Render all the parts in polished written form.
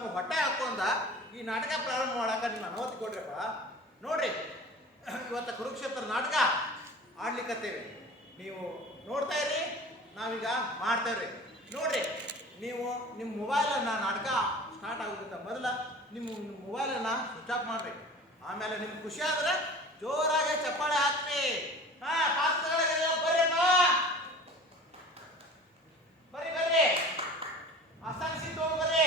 ನಮ್ಮ ಹೊಟ್ಟೆ ಹಾಕೊಂಡ ಈ ನಾಟಕ ಪ್ರಾರಂಭ ಮಾಡಾಕ ನಿಮ್ಮ ಅನುಮತಿ ಕೊಡ್ರಪ್ಪ. ನೋಡ್ರಿ, ಇವತ್ತು ಕುರುಕ್ಷೇತ್ರ ನಾಟಕ ಆಡ್ಲಿಕ್ಕತ್ತೇವೆ. ನೀವು ನೋಡ್ತಾ ಇರಿ, ನಾವೀಗ ಮಾಡ್ತೇವ್ರಿ. ನೋಡ್ರಿ, ನೀವು ನಿಮ್ಮ ಮೊಬೈಲನ್ನು ನಾಟಕ ಸ್ಟಾರ್ಟ್ ಆಗೋದಕ್ಕಿಂತ ಮೊದಲ ನಿಮ್ಮ ಮೊಬೈಲನ್ನು ಸ್ವಿಚ್ ಆಫ್ ಮಾಡ್ರಿ. ಆಮೇಲೆ ನಿಮ್ಗೆ ಖುಷಿ ಆದ್ರೆ ಜೋರಾಗಿ ಚಪ್ಪಾಳೆ ಹಾಕ್ರಿ. ಪಾತ್ರಗಳಿಗೆಲ್ಲ ಬರ್ರಿಪ್ಪ, ಬರ್ರಿ ಬರ್ರಿ, ಆಸಾನಿಸಿ ತಗೊಂಡ್ಬರ್ರಿ.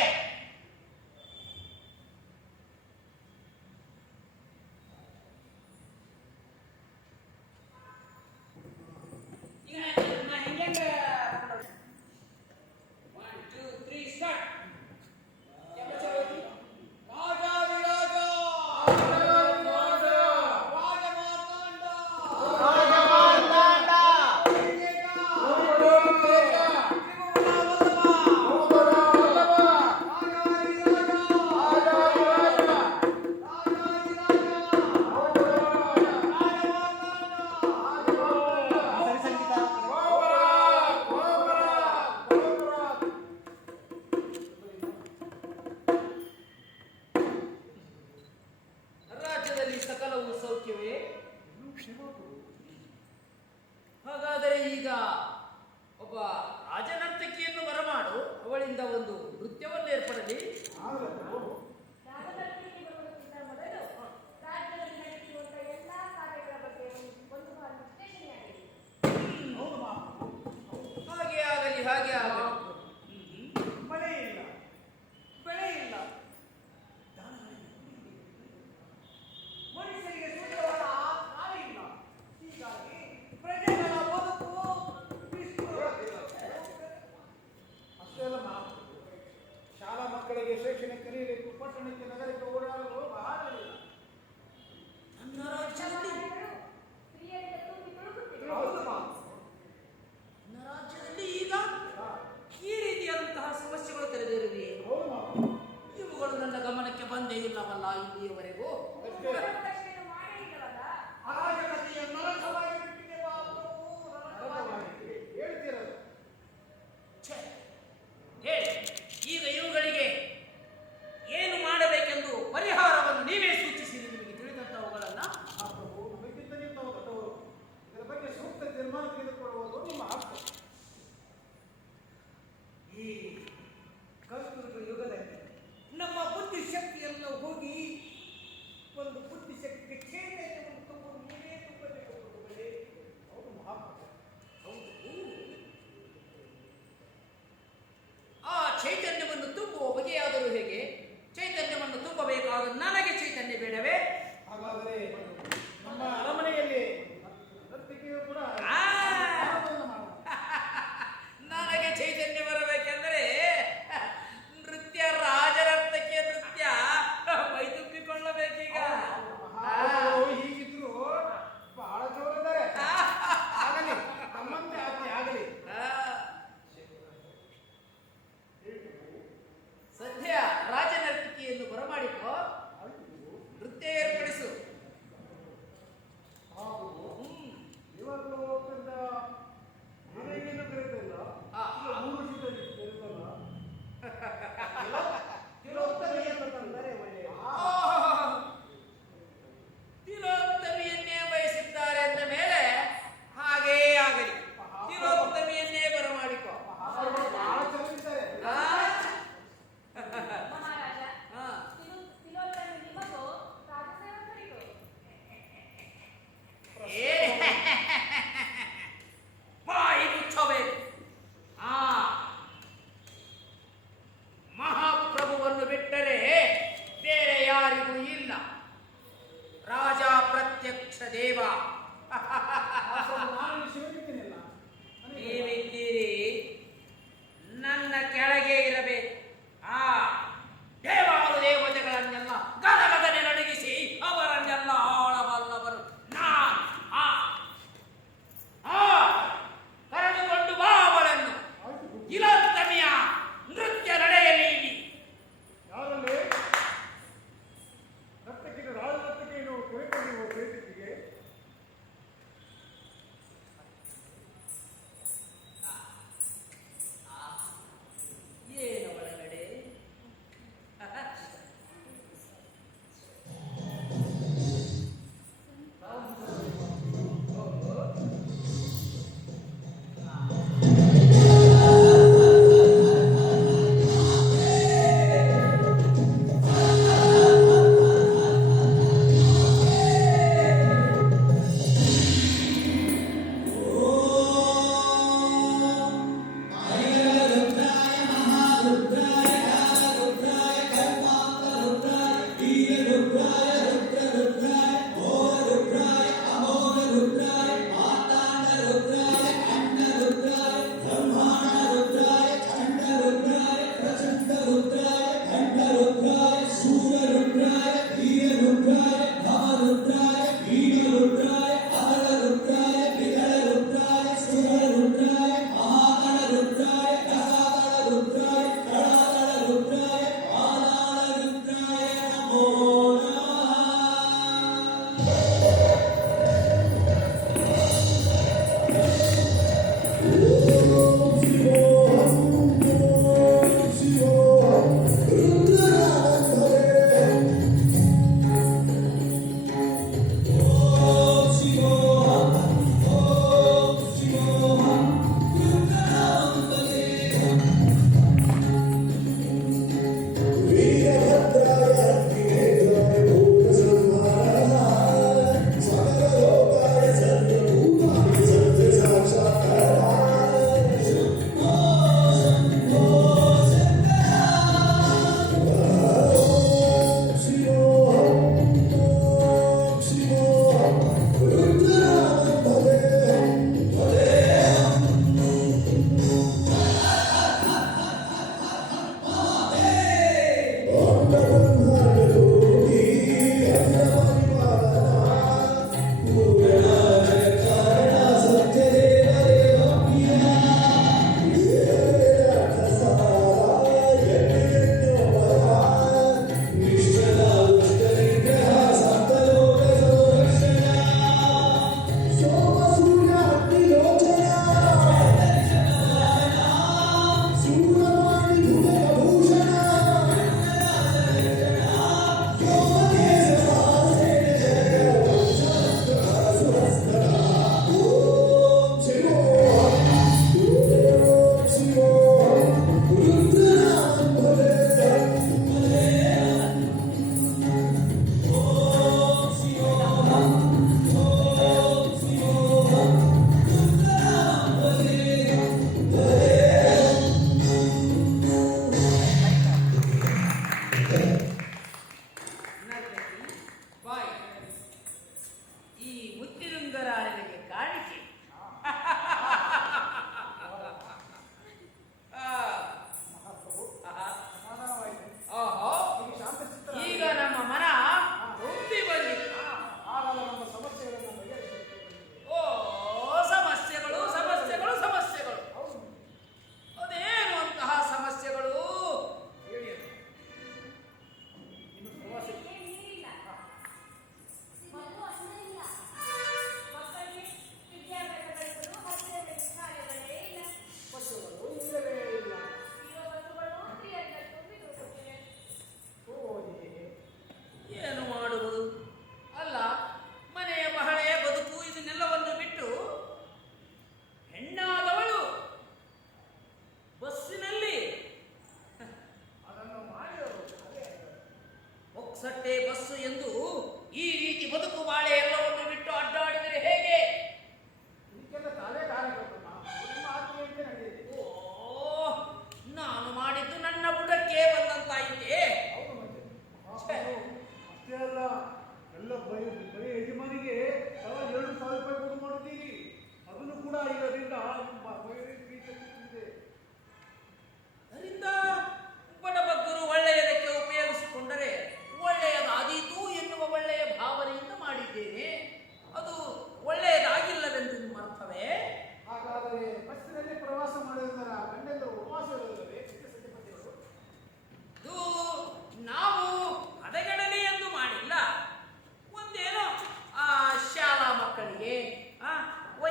ಹಾಗಾದರೆ ಈಗ ಒಬ್ಬ ರಾಜನರ್ತಕಿಯನ್ನು ಬರಮಾಡು, ಅವಳಿಂದ ಒಂದು ನೃತ್ಯವನ್ನು ಏರ್ಪಡಲಿ. ಹಾಗೆ ಆಗಲಿ, ಹಾಗೆ ಆಗಲಿ. ಮಳೆ ಇಲ್ಲ, ಬೆಳೆ ಇಲ್ಲ, ಮನುಷ್ಯರಿಗೆ ಸೂಕ್ತವಾದ ಗಾಳಿ ಇಲ್ಲ. ಹೀಗಾಗಿ ಪ್ರಜೆಗಳ ಬದುಕು ಅಷ್ಟೆಲ್ಲ ಶಾಲಾ ಮಕ್ಕಳಿಗೆ ಶೈಕ್ಷಣಿಕ ಕಲಿಯಲಿಕ್ಕೆ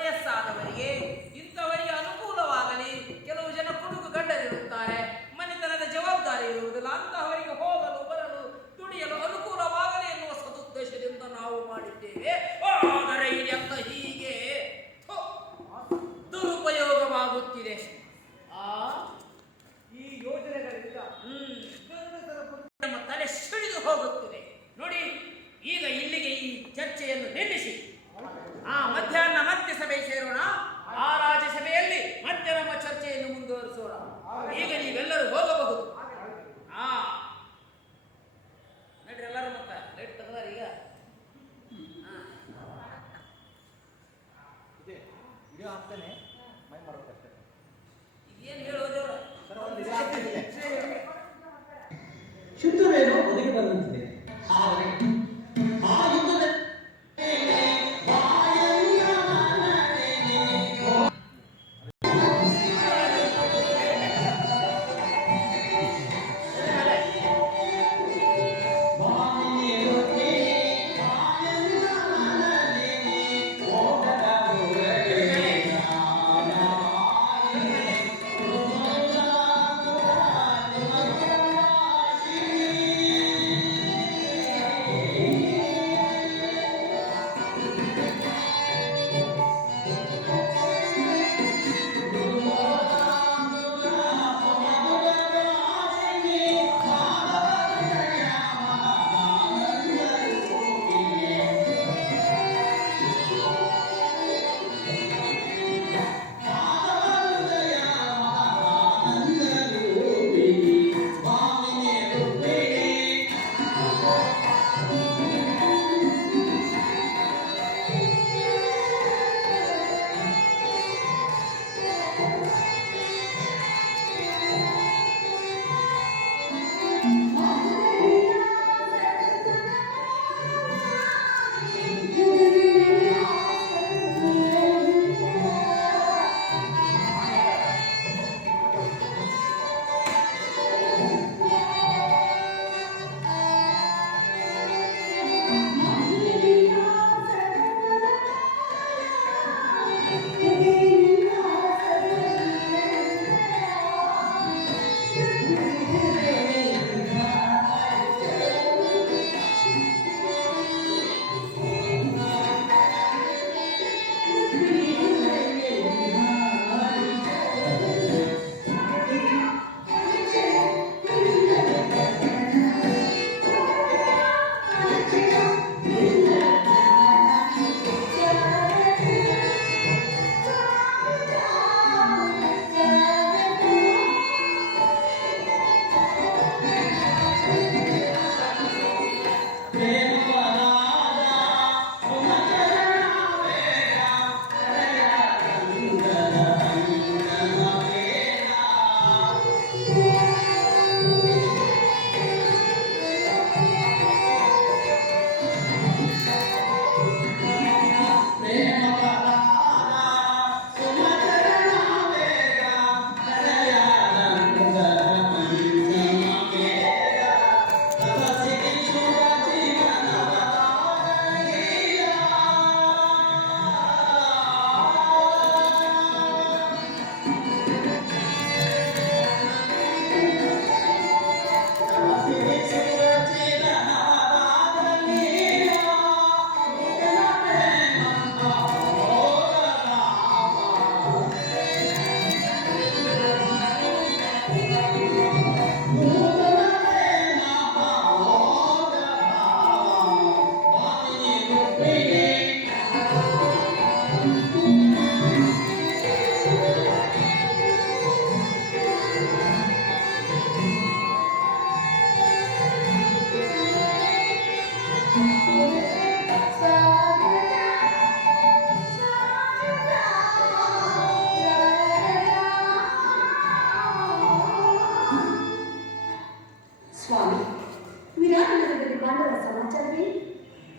ವಯಸ್ಸಾದವರಿಗೆ ಇಂಥವರಿಗೆ ಅನುಕೂಲವಾಗಲಿ. ಕೆಲವು ಜನ ಕುಡುಕು ಗಂಡರಿರುತ್ತಾರೆ, ಮನೆತನದ ಜವಾಬ್ದಾರಿ ಇರುವುದಿಲ್ಲ, ಅಂತಹವರಿಗೆ ಹೋಗಲು ಬರಲು ದುಡಿಯಲು ಅನುಕೂಲವಾಗಲಿ ಎನ್ನುವ ಸದುದ್ದೇಶದಿಂದ ನಾವು ಮಾಡಿದ್ದೇವೆ. ಆದರೆ ಇದೆಲ್ಲ ಹೀಗೆ ದುರುಪಯೋಗವಾಗುತ್ತಿದೆ. ಈ ಯೋಜನೆಗಳಿಂದ ನಮ್ಮ ತಲೆ ಸಿಡಿದು ಹೋಗುತ್ತಿದೆ. ನೋಡಿ, ಈಗ ಇಲ್ಲಿಗೆ ಈ ಚರ್ಚೆಯನ್ನು ನಿಲ್ಲಿಸಿ ಮಧ್ಯಾಹ್ನ ಮತ್ತೆ ಸಭೆ ಸೇರೋಣ. ಆ ರಾಜ್ಯಸಭೆಯಲ್ಲಿ ಮತ್ತೆ ನಮ್ಮ ಚರ್ಚೆಯನ್ನು ಮುಂದುವರಿಸೋಣ. ಈಗ ನೀವೆಲ್ಲರೂ ಹೋಗಬಹುದು. ನಡ್ರಿ ಎಲ್ಲರೂ ಮತ್ತೆ ಲೇಟ್ ತಗದಾರ ಈಗ. ವಿಡಿಯೋ ಹಾಕ್ತಾನೆ ಮೈ ಮಾಡ್ಬೇಕಷ್ಟೇ. ಏನು ಹೇಳೋದೇವ್ರ ಶುದ್ಧವೇನೋ ಒದಗಿ ಬಂದಂತಿದೆ. ಆದರೆ ಆ ಯುದ್ಧದ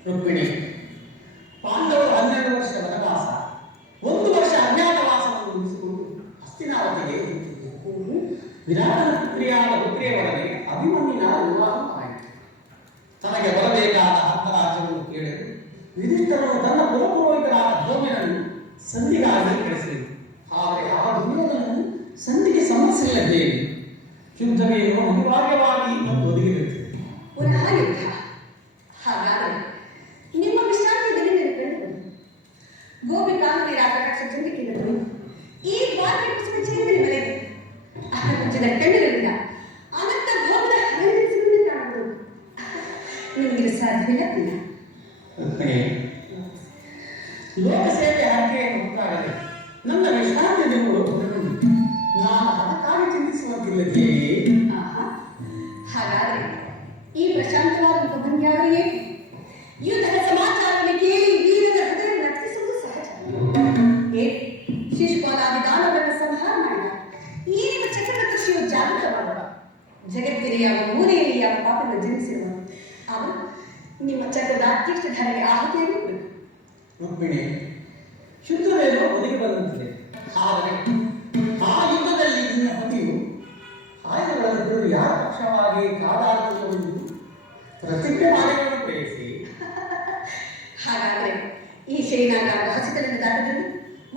ರುಕ್ಮಿಣಿ, ಪಾಂಡವರು 12 ವರ್ಷ ವನವಾಸ, 1 ವರ್ಷ ಅಜ್ಞಾತವಾಸವನ್ನು ಮುಗಿಸಿಕೊಂಡು ಹಸ್ತಿನಾವತಿಗೆ ಹಿಂತಿರುಗಿದರು. ವಿರಾಟನ ಪುತ್ರಿಯಾದ ರುಕ್ಮಿಣಿಯವರಿಗೆ ಅಭಿಮನ್ಯುವಿನ ವಿವಾಹವಾಯಿತು. ತನಗೆ ಬರಬೇಕಾದ ಹಕ್ಕರಾಜ್ಯವನ್ನು ಕೇಳಲು ಯುಧಿಷ್ಠರನು ತನ್ನ ಕುಲಪುರೋಹಿತರಾದ ಧೌಮ್ಯನನ್ನು ಸಂಧಿಗಾಗಿ ಕಳಿಸಿದರು. ಆದರೆ ಆ ದುರ್ಯೋಧನನು ಸಂಧಿಗೆ ಸಮಸ್ಯೆಲ್ಲ ಹೇಗೆ ಯುದ್ಧವೇನು ಅನಿವಾರ್ಯವಾಗಿ ಮತ್ತು ಒದಗಿರುತ್ತದೆ. ಪುನಃ ಯುದ್ಧ. ಹಾಗಾದರೆ ನಿಮ್ಮ ವಿಶ್ರಾಂತಿಯಲ್ಲಿ ನೆನಪಿಡುವುದು ಗೋಪಿಕಾಂಗನೇ ರಾಜಪಕ್ಷ ಚಂದ್ರಿಕೆಯನ್ನು ಈ ದ್ವಾರಕೃಷ್ಣ ಚೇಂದ್ರಿ ಮನೆಗೆ ಅಹಂಜನ ಕಣ್ಣಿರಲಿಲ್ಲ ಅನಂತ ಭೋಗದ ಹರಿಸುವುದೇ ಕಾಣಬಹುದು. ನಿಮಗೆ ಸಾಧ್ಯವಿಲ್ಲ. ಲೋಕಸೇವೆ ಆಯ್ಕೆಯನ್ನು ಉಂಟಾಗದೆ ನನ್ನ ವಿಶ್ರಾಂತಿ ದಿನಗಳು ನಾನು ಅದಕ್ಕಾಗಿ ಚಿಂತಿಸುವಂತಿಲ್ಲದೆಯೇ? ಹಾಗಾದರೆ ಈ ಪ್ರಶಾಂತವಾದ ಭಂಗ್ಯಾವೇ ಯುದ್ಧದ ಸಮಾಚಾರವನ್ನು ಕೇಳಿ ವೀರನ ಹೃದಯ ನರ್ತಿಸುವುದು ಸಹಜ. ಶಿಶುಪಾಲಾದಿ ದಾನವನ್ನು ಸಂಹಾರ ಮಾಡಿದ ಈ ನಿಮ್ಮ ಚಕ್ರದರ್ಶಿಯು ಜಾಗೃತವಾದ ಜಗತ್ತಿನ ಯಾವ ಮೂಲೆಯಲ್ಲಿ ಯಾವ ಪಾಪವನ್ನು ಜನಿಸಿರುವ ಅವನು ನಿಮ್ಮ ಚಕ್ರದ ಅಧ್ಯಕ್ಷಧಾರಿಗೆ ಆಹುತಿಯನ್ನು ಕೊಡಬೇಕು. ರುಕ್ಮಿಣಿ, ಯುದ್ಧವೇನೋ ಒದಗಿ ಬರುವಂತಿದೆ. ಆದರೆ ಆ ಯುದ್ಧದಲ್ಲಿ ನಿನ್ನ ಪತಿಯು ಆಯುಧಗಳನ್ನು ಯಾರ ಪಕ್ಷವಾಗಿ ಕಾದಾಡುವುದು ಪ್ರತಿಜ್ಞೆ ಮಾಡಿಕೊಂಡು ಬಯಸಿ. ಹಾಗಾದರೆ ಈ ಶೈನಾಂಗ ಹಸಿತನನ್ನು ದಾಟದಲ್ಲಿ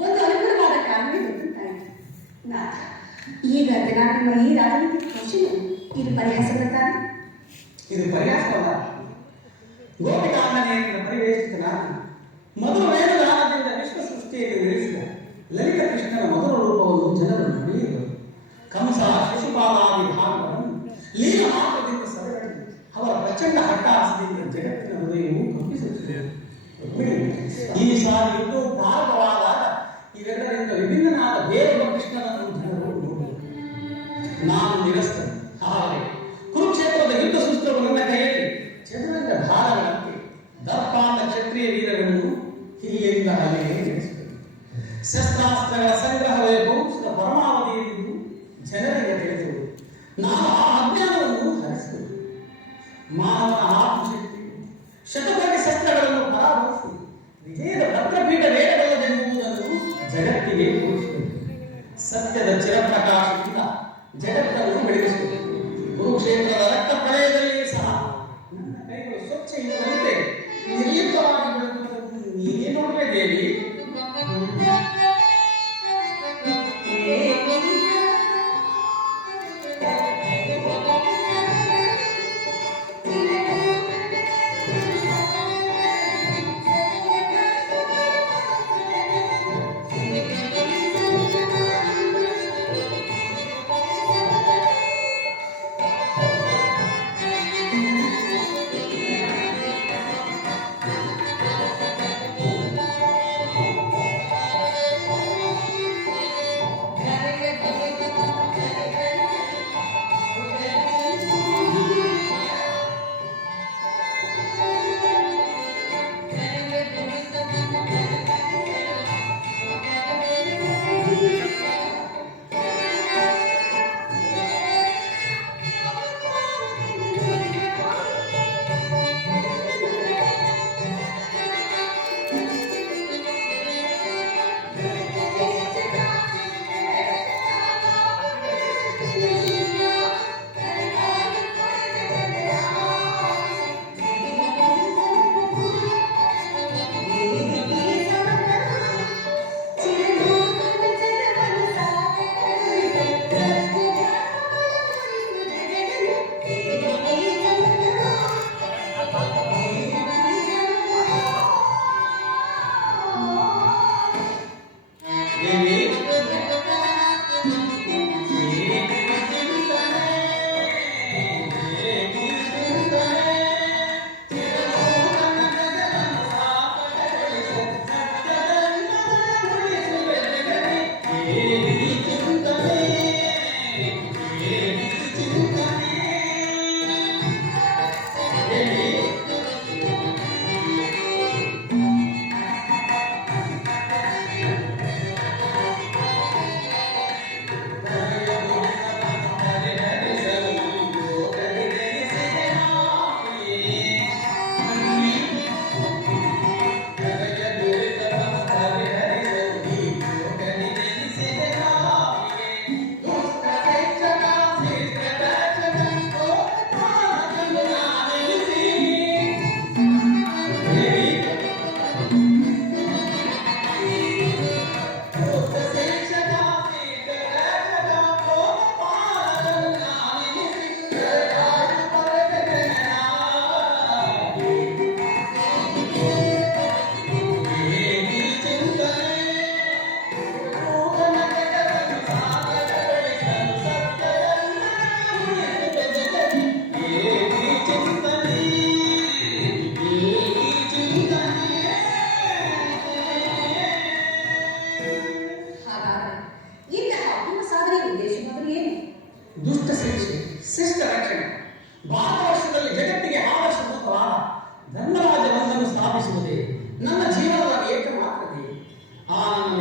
ಒಂದು ಅನುಕೂಲವಾದ ಕಾರಣವೇ ಗೊತ್ತುಂಟಾಯಿತು. ನಾಥ, ಈಗ ನಿಮ್ಮ ಈ ರಾಜನೀತಿ ಕೌಶಲ್ಯ ಇದು ಪರಿಹಾಸದ ಕಾರಣ. ಇದು ಪರಿಹಾಸವಲ್ಲ. ಗೋಪಿಕಾಂಗನೆಯನ್ನು ಪರಿವೇಶಿತನಾಗಿ ಮೊದಲು ವೇದಗಾನದಿಂದ ವಿಶ್ವ ಸೃಷ್ಟಿಯಲ್ಲಿ ಬೆಳೆಸಿದ ಲಲಿತ ಕೃಷ್ಣನ ಮೊದಲ ರೂಪವನ್ನು ಜನರು ನಡೆಯುವರು. ಕಂಸ ಶಿಶುಪಾಲಾದಿ ಭಾಗವನ್ನು ಲೀಲ ಮಾತ್ರದಿಂದ ಸೆರೆಹಿಡಿದು ಅವರ ಪ್ರಚಂಡ ಹಠಾಸದಿಂದ ಜಗತ್ತಿನ ಹೃದಯವು ಕಂಪಿಸುತ್ತದೆ. ಈ ಸಾರಿ ಯುದ್ಧವು ಪ್ರಾರಂಭವಾದಾಗ ಇವೆಲ್ಲರಿಂದ ವಿಭಿನ್ನನಾದ ಬೇರೊಬ್ಬ ಕೃಷ್ಣನನ್ನು ಜನರು ನೋಡುವರು. ನಾನು ನಿರಸ್ತನು. ಆದರೆ ಕುರುಕ್ಷೇತ್ರದ ಯುದ್ಧ ಸೂತ್ರವು ನನ್ನ ಕೈಯಲ್ಲಿ ಚದುರಂಗ ಧಾರಗಳಂತೆ ದರ್ಪಾಂತ ಕ್ಷತ್ರಿಯ ವೀರರನ್ನು ಇಲ್ಲಿಂದ ಅಲ್ಲಿಗೆ ನಡೆಸಿದರು. ಶಸ್ತ್ರಾಸ್ತ್ರಗಳ ಸಂಗ್ರಹವೇ ವಂಶದ ಪರಮಾವಧಿ ಎಂದು ಜನರಿಗೆ ತಿಳಿಸುವುದು. ನಾನು ಆ ಅಜ್ಞಾನವನ್ನು ಹರಿಸಿದರು. ಮಾನವನ ಆತ್ಮಶಕ್ತಿ ಶತಕೋಟಿ ಶಸ್ತ್ರಗಳನ್ನು ಪರಾಮರ್ಶಿ ವಿಜಯದ ಭದ್ರಪೀಠ ವೇದಗಳದೆಂಬುದನ್ನು ಜಗತ್ತಿಗೆ ತೋರಿಸಿದರು. ಸತ್ಯದ ಚಿರಪ್ರಕಾಶದಿಂದ ಜಗತ್ತನ್ನು ಬೆಳಗಿಸಿದರು. ಕುರುಕ್ಷೇತ್ರದ ರಕ್ತ ಪ್ರಳಯದಲ್ಲಿ ಸಹ ನನ್ನ ಕೈಗಳು ಸ್ವಚ್ಛ ಇರುವಂತೆ ನಿರ್ಲಿಪ್ತವಾಗಿ ಬೆಳೆದುದನ್ನು ನೀನೇ ನೋಡುವೆ ದೇವಿ.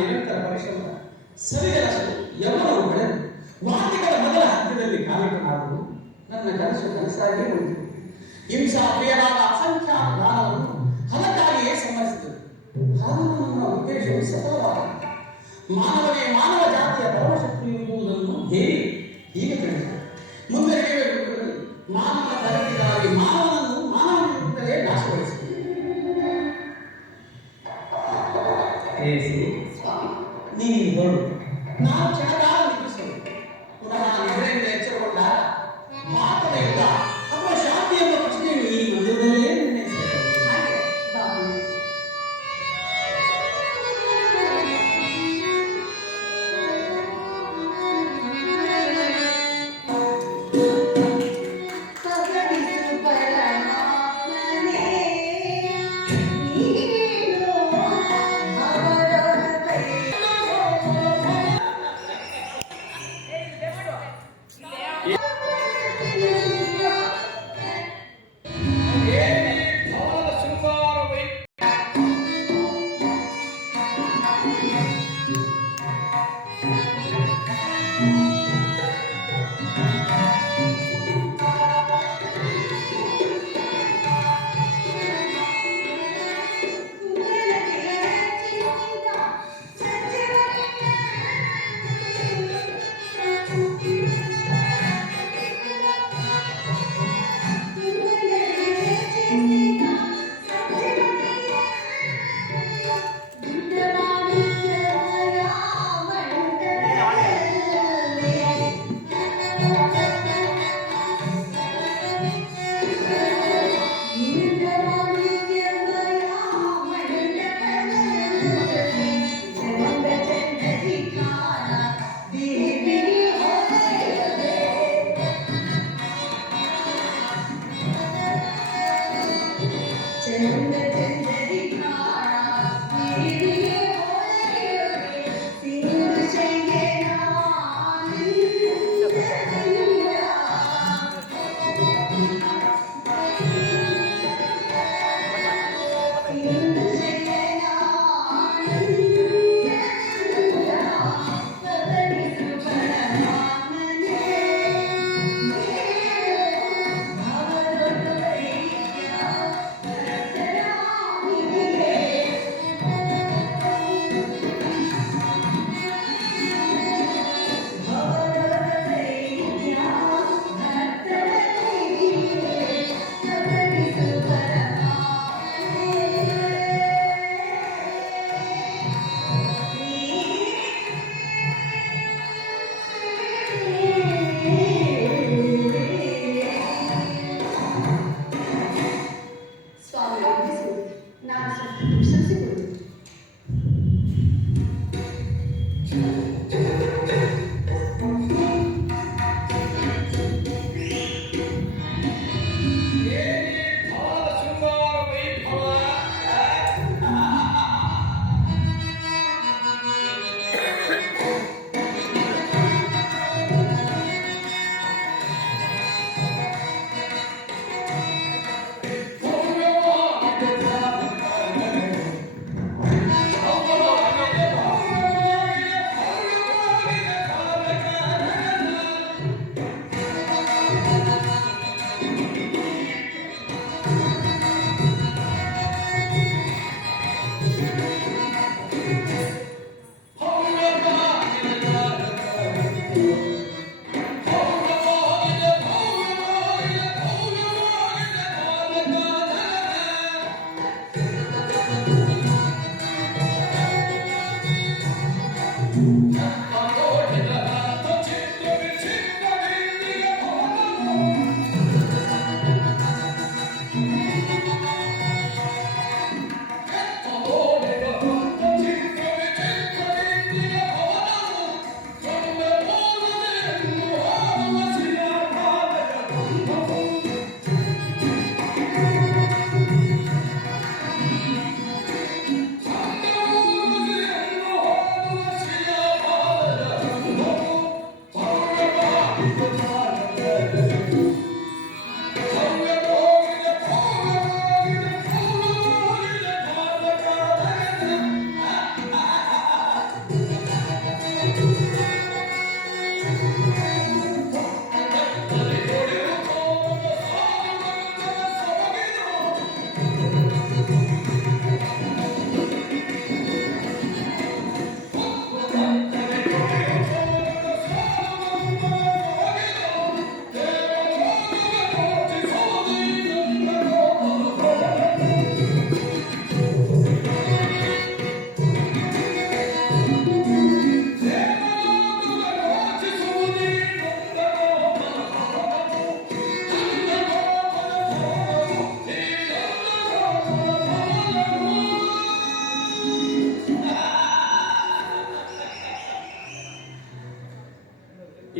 ನಿರಂತರ ಪರಿಶ್ರಮ ಸರಿದಷ್ಟು ಯೌವನವು ಬೆಳೆದು ವಾದ್ಯಗಳ ಮೊದಲ ಹಂತದಲ್ಲಿ ಕಾಲಿಟ್ಟನಾದರೂ ನನ್ನ ಕನಸು ಕನಸಾಗಿಯೇ ಉಳಿದಿದೆ. ಹಿಂಸಾ ಪ್ರಿಯರಾದ ಅಸಂಖ್ಯಾತ ದಾನವನ್ನು ಹಣಕ್ಕಾಗಿಯೇ ಸಂಬಂಧಿಸಿದರು. ಹಾಗೂ ನನ್ನ ಉದ್ದೇಶವು ಸಫಲವಾದ ಮಾನವನೇ ಮಾನವ ಜಾತಿಯ ಪರಮಶಕ್ತಿ ಎಂಬುದನ್ನು ಹೇಳಿ ಹೀಗೆ ತಿಳಿಸಿದೆ. ಮುಂದೆ ಹೇಳುವುದರಲ್ಲಿ ಮಾನವ ಪ್ರಗತಿಗಾಗಿ ಮಾನವನನ್ನು ಮಾನವನಿರುತ್ತಲೇ ನಾಶಗೊಳಿಸಿದೆ. ನೀನು ನೋಡು, ನಾವು ಕ್ಷಣಕಾಲ ನಿಲ್ಲಿಸೋದು ಪುನಃ ನಿದ್ರೆಯಿಂದ ಎಚ್ಚರಗೊಂಡಾಗ ಮಾತನ ಯುದ್ಧ ಅಥವಾ ಶಾಂತಿ ಎಂಬ ಪ್ರಶ್ನೆಯು ಈ ಮಂದಿರದಲ್ಲೇ ನಿರ್ಣಯಿಸುತ್ತದೆ. ಹಾಗೆ ಬಾಬು ಪಗಡಿಸು ಪರಮಾತ್ಮನೇ ನೀನು ಅವರೊಳ ಕೈ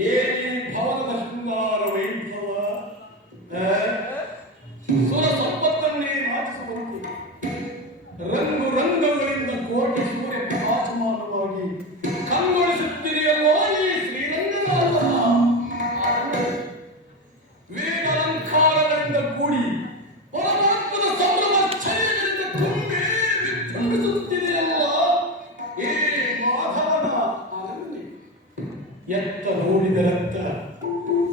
ಏನೇ ಭವನದ ಶೃಂಗಾರ ವೈಭವ ಸುರ ಸಂಪತ್ತನ್ನೇ ನಾಚಿಸಬಹುದು. ರಂಗು ರಂಗಗಳಿಂದ ಕೋಟಿ ಸೂರ್ಯ ಪ್ರಕಾಶಮಾನವಾಗಿ ಕಂಗೊಳಿಸುತ್ತಿದೆಯಲ್ಲೋ ಈ ಶ್ರೀರಂಗನಾಥ. ವೇದ ಅಲಂಕಾರಗಳಿಂದ ಕೂಡಿ ಪರಮಾತ್ಮನ ಸಂಭ್ರಮಾಶ್ಚರ್ಯಗಳಿಂದ ತುಂಬಿ ವಿಜೃಂಭಿಸುತ್ತಿದೆಯಲ್ಲ ಈ ಮಾಧವನ ಅರಣ್ಯ. ಎತ್ತ ನೋಡಿದ ರಕ್ತ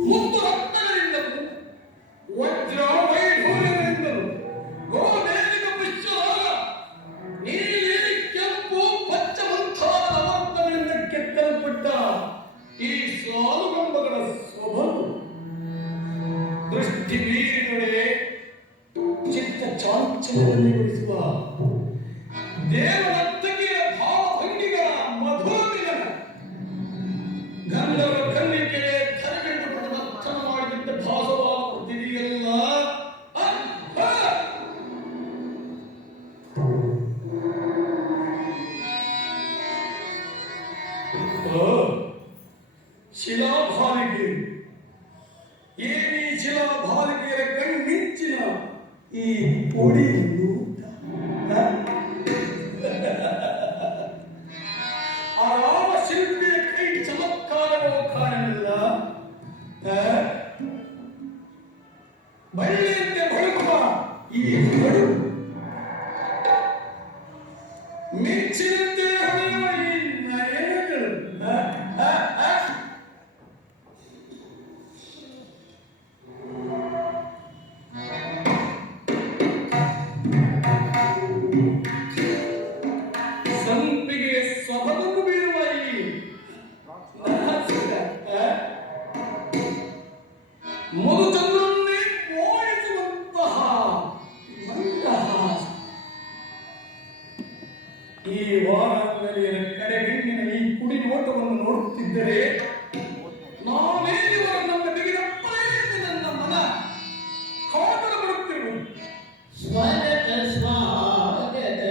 ಮುತ್ತು ರಕ್ತಗಳಿಂದಲೂ ವಜ್ರ ವೈಢೂರ್ಯಗಳಿಂದಲೂ ಗೋಮೇಲಿನ ಪುಷ್ಪರಾಗ ನೀಲಿ ಕೆಂಪು ಪಚ್ಚ ಮುಂತಾದ ನವರತ್ನಗಳಿಂದ ಕೆತ್ತಲ್ಪಟ್ಟ ಈ ಸಾಲುಗಂಬಗಳ ಸೊಬಗು ದೃಷ್ಟಿ ಬೀರಿದರೆ ಚಿತ್ತ ಚಾಂಚಲ್ಯಗೊಳಿಸುವ ದೇವನರ್ತಕಿಯ ಭಾವಭಂಗಿಗಳ ಮಧುಮಿಲನ ಗಂಧರ್ವ ಕನ್ನಿಕೆಗೆ ಧರೆಗೆಂದು ಪ್ರದರ್ಶನ ಮಾಡಿದಂತೆ ಭಾಸವಾಗುತ್ತಿದೆಯಲ್ಲ. ಶಿಲಾಭಾಲಿಕೆ ಏನಿ ಶಿಲಾಭಾಲಿಕೆಯರ ಕಣ್ಮಿಂಚಿನ ಈ ಪುಡಿ ಆ ರಾಮ ಶಿಲ್ಪಿಯ ಕೈ ಚಮತ್ಕಾರವೋ ಕಾಣಲಿಲ್ಲ. ಬಳ್ಳಿಯಂತೆ ಬಳುಕುವ ಈ ಬಡು ಮಿಂಚಿನಂತೆ ಹೊಳೆಯುವ ಈ ನಯನಗಳು ಸಂಪಿಗೆ ಸೊಬಗು ಬೀರುವ ಈ ಮಧುಚಂದ್ರನ್ನೇ ಮೋಹಿಸುವಂತಹ ಮಂದಹಾಸ. ಈ ವಾರಾಂಗಲಿಯರ ಕಡೆಗಣ್ಣಿನ ಈ ಕುಡಿ ನೋಟವನ್ನು ನೋಡುತ್ತಿದ್ದರೆ ನಾವೇನಿವರು ನಮ್ಮ ಬಿಗಿದ ಪ್ರೇರಣೆ ನನ್ನ ಮನ ಕಾಟಲು ಬರುತ್ತಿರುವುದು. ಸ್ವಾಗತ ಸ್ವಾಗತ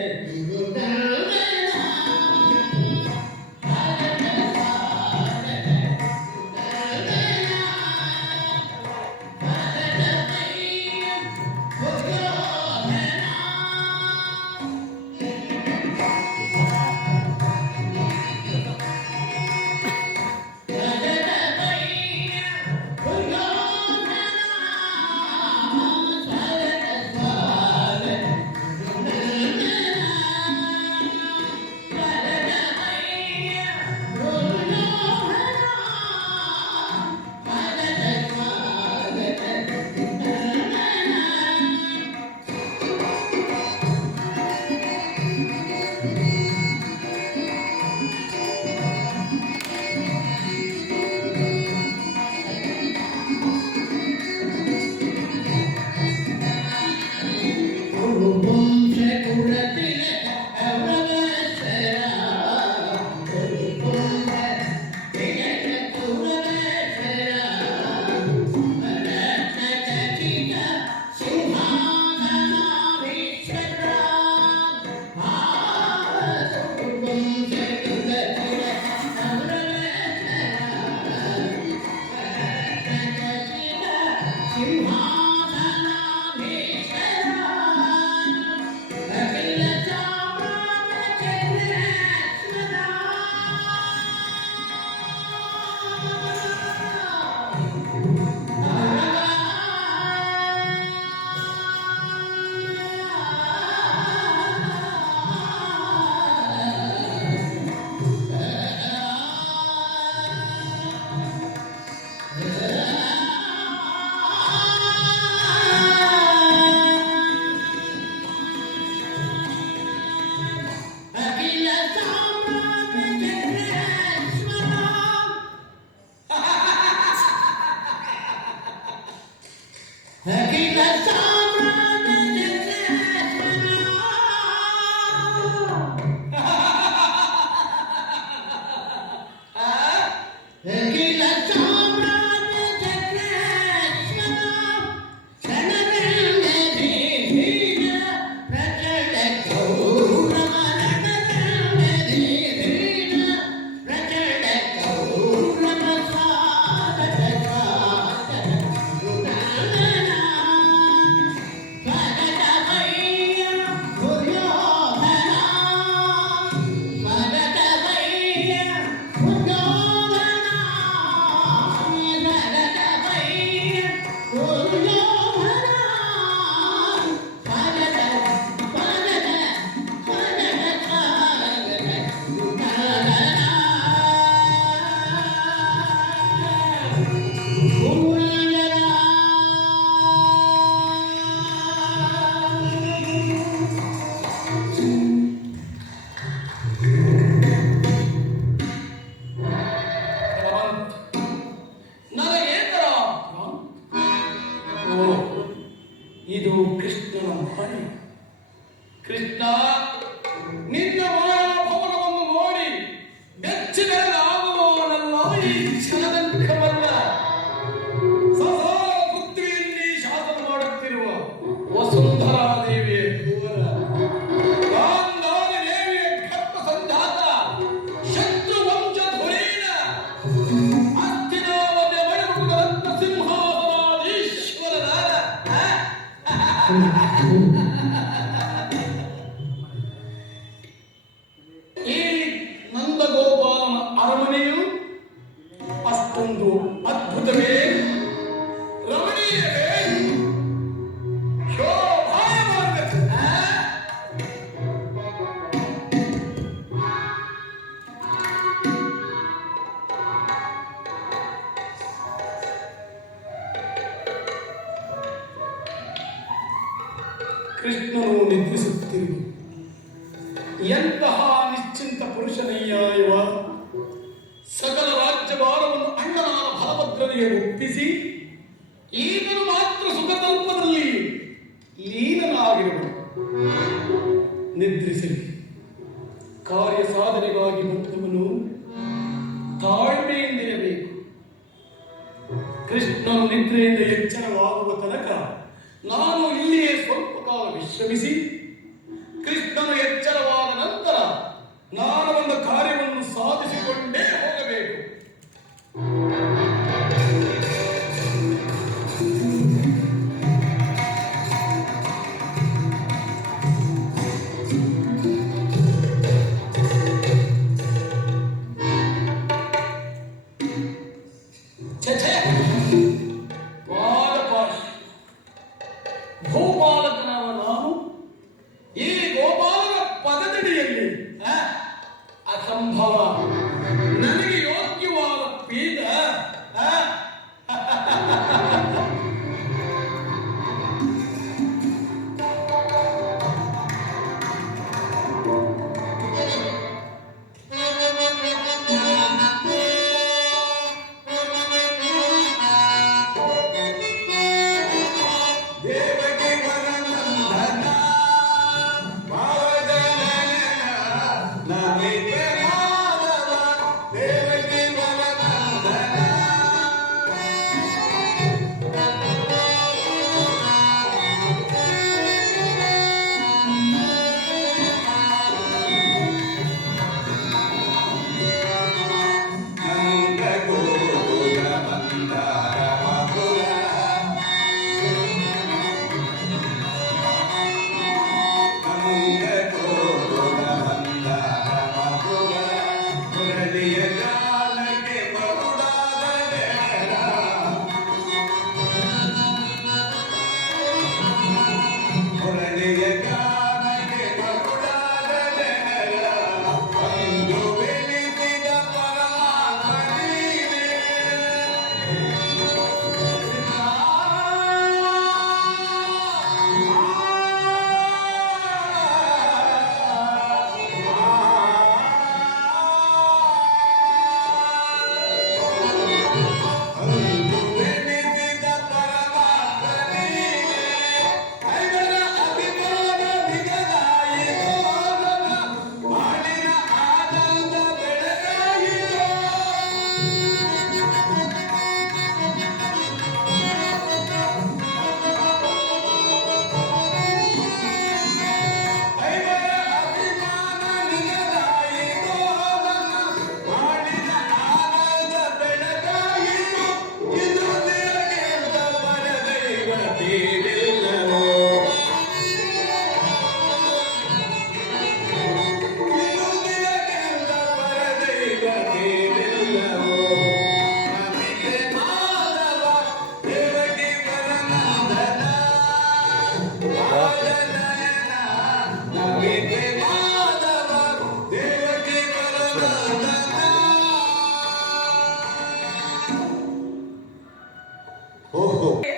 ಅರಮನೆಯು ಅಷ್ಟೊಂದು ಅದ್ಭುತವೇ, ರಮಣೀಯವೇ, ಶೋಭಾಯಮಾನವೇ? ಕೃಷ್ಣನು ನಿದ್ರಿಸುತ್ತಿರುವುದು ಎಂತಹ ನಿಶ್ಚಿಂತ ಪುರುಷನಯ್ಯ ಇವ. ಸಕಲ ರಾಜ್ಯಭಾರವನ್ನು ಅಣ್ಣನಾದ ಬಲಭದ್ರನಿಗೆ ಒಪ್ಪಿಸಿ ಈಗಲೂ ಮಾತ್ರ ಸುಖತಲ್ಪದಲ್ಲಿ ಲೀನನಾಗಿರುವನು. ನಿದ್ರಿಸಲಿ. ಕಾರ್ಯ ಸಾಧನೆಗಾಗಿ ಬಂದವನು ತಾಳ್ಮೆಯಿಂದಿರಬೇಕು. ಕೃಷ್ಣನು ನಿದ್ರೆಯಿಂದ ಎಚ್ಚರವಾಗುವ ತನಕ ನಾನು ಇಲ್ಲಿಯೇ ಸ್ವಲ್ಪ ಕಾಲ ವಿಶ್ರಮಿಸಿ ಕೃಷ್ಣನು ಎಚ್ಚರವಾದ ನಂತರ ನಾನು ಒಂದು ಕಾರ್ಯವನ್ನು ಸಾಧಿಸಿಕೊಂಡೇ ಹೋಗಬೇಕು. ಛೆ, ಪಾದಪಾಶಿ ಭೂಪಾಲಕನಾದ ನಾನು ಈ ಗೋಪಾಲನ ಪದದಡಿಯಲ್ಲಿ ಅಸಂಭವ, ನನಗೆ ಯೋಗ್ಯವಾದ ಪೀಠ.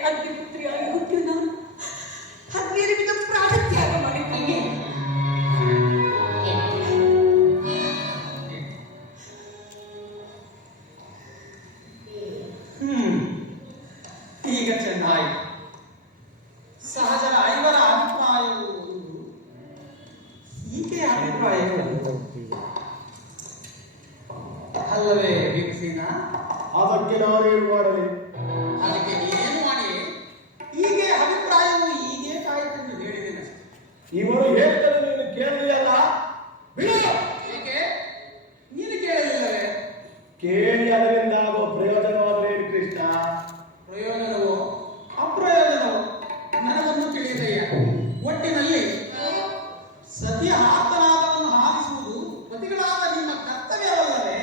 ಅಗ್ನಿಪುತ್ರಿಯಾಗಿ ಹುಟ್ಟಿದ ನಾನು ಹದಿನೈದು ವಿಧ ಪ್ರಾಣತ್ಯಾಗ ಮಾಡಿದ್ದೇನೆ. ಈಗ ಚೆನ್ನಾಗಿ ಸಹಜರ ಐವರ ಅಭಿಪ್ರಾಯವು ಹೀಗೆ ಅಭಿಪ್ರಾಯಗಳು ಅಲ್ಲವೇ ಭಿಕ್ಷಿನ? ಆ ಬಗ್ಗೆ ನಾವೇನು ಮಾಡಲಿ? ಅದಕ್ಕೆ ನೀನೇನು ಮಾಡಿ ಹೀಗೆ ಅಭಿಪ್ರಾಯವು ಹೀಗೆ ಕಾಯಿತೆಂದು ಹೇಳಿದ್ದೇನೆ. ಇವರು ಹೇಳ್ತಾರೆ, ನೀನು ಕೇಳಲಿಲ್ಲ. ಬಿಡು. ಏಕೆ ನೀನು ಕೇಳಲಿಲ್ಲವೇ? ಕೇಳಿ ಅದರಿಂದ ಆಗುವ ಪ್ರಯೋಜನವಾದರೆ ಏನು ಕೃಷ್ಣ? ಪ್ರಯೋಜನವೋ ಅಪ್ರಯೋಜನವೋ ನನಗೊಂದು ತಿಳಿದಯ್ಯ. ಒಟ್ಟಿನಲ್ಲಿ ಸತಿಯ ಆರ್ತನಾದವನ್ನು ಹಾರಿಸುವುದು ಪತಿಗಳಾದ ನಿಮ್ಮ ಕರ್ತವ್ಯವಲ್ಲವೇ?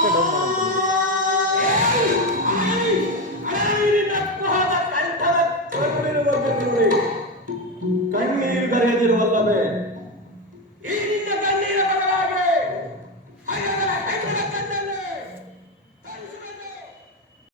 ಸ್ವಲ್ಪ ಡೌನ್ ಮಾಡೋದು